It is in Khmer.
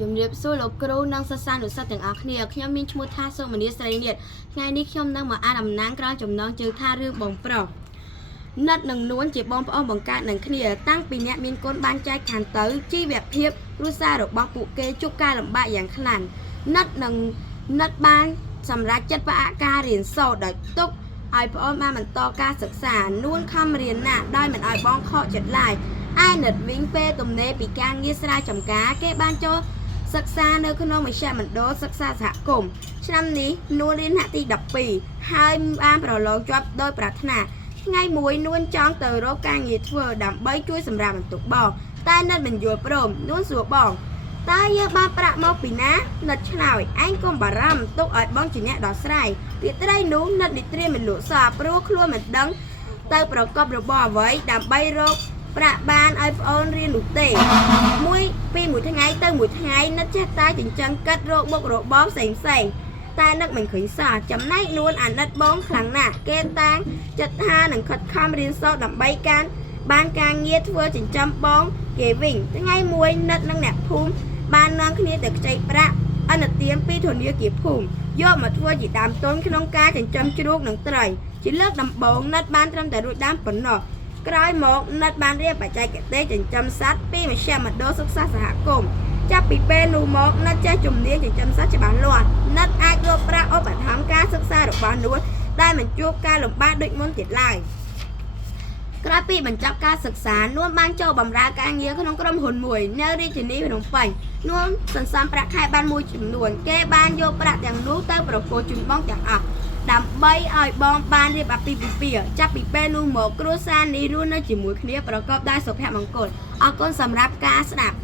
ជំរាបសួរលោកគ្រូនិងសិស្សានុសិស្សទាំងអស់គ្នាខ្ញុំមានឈ្មោះថាសុមនីស្រីនាថថ្ងៃនេះខ្ញុំនឹងមកអានអំណាងក្រោយចំណងជើងថារឿងបងប្រុសនិតនិងនួនជាបងប្អូនបង្កើតនឹងគ្នាតាំងពីអ្នកមានកូនបានចែកឋានទៅជីវភាពគ្រួសាររបស់ពួកគេជួបការលំបាកយ៉ាងខ្លាំងនិតបានសម្រេចចិត្តផ្អាកការរៀនសូត្រដោយទុកឲ្យប្អូនបានបន្តការសិក្សានួនខំរៀនណាស់ដោយមិនឲ្យបងខកចិត្តឡើយឯនិតវិញពេលទំនេរពីការងារស្រែចម្ការគេបានចូលសិក្សានៅក្នុងមជ្ឈមណ្ឌលសិក្សាសហគមន៍ឆ្នាំនេះនួនរៀនថ្នាក់ទី12ហើយបានប្រឡងជាប់ដោយប្រាថ្នាថ្ងៃមួយនួនចង់ទៅរកការងារធ្វើដើម្បីជួយសម្រាប់បន្ទុកបងតែនិតមិនយល់ព្រមនួនសួរបងតើយើងបានប្រាក់មកពីណានិតឆ្លើយឯងកុំបារម្ភទុកឲ្យបងជាអ្នកដោះស្រាយទីត្រីនោះនិតនិត្រៀមមិនលក់សោះព្រោះខ្លួនមិនដឹងទៅប្រកបរបរអ្វីដើម្បីរកប្រាក់បានឲ្យប្អូនរៀននោះទេមួយថ្ងៃទៅមួយថ្ងៃនិតចេះតែចិញ្ចឹមកាត់រកមុខរបរផ្សេងតែនឹកមិនឃើញសោះចំណែកនួនអាណិតបងខ្លាំងណាស់គេតាំងចិត្តថានឹងខិតខំរៀនសូត្រដើម្បីបានការងារធ្វើចិញ្ចឹមបងគេវិញថ្ងៃមួយនិតនិងអ្នកភូមិបាននាំគ្នាទៅខ្ចីប្រាក់អនុទានពីធនាគារភូមិយកមកធ្វើជាដើមទុនក្នុងការចិញ្ចឹមជ្រូកនិងត្រីជាលើកដំបូងនិតបានត្រឹមតែរួចដើមប៉ុណ្ណោះក្រោយមកនិតបានរៀនបច្ចេកទេសចិញ្ចឹមសត្វពីមជ្ឈមណ្ឌលសិក្សាសហគមន៍ចាប់ពីពេលនោះមកនិតចេះជំនាញចិញ្ចឹមសត្វច្បាស់លាស់និតអាចរកប្រាក់ឧបត្ថម្ភការសិក្សារបស់នួនដែលមិនជួបការលំបាកដូចមុនទៀតឡើយក្រោយពីបញ្ចប់ការសិក្សានួនបានចូលបម្រើការងារក្នុងក្រុមហ៊ុនមួយនៅរាជធានីភ្នំពេញនួនសន្សំប្រាក់ខែបានមួយចំនួនគេបានយកប្រាក់ទាំងនោះទៅប្រគល់ជូនបងទាំងអស់ដើម្បីឲ្យបងបានរៀបអាពាហ៍ពិពាហ៍ចាប់ពីពេលនោះមកគ្រួសារនេះរស់នៅជាមួយគ្នាប្រកបដោយសុភមង្គលអរគុណសម្រាប់ការស្ដាប់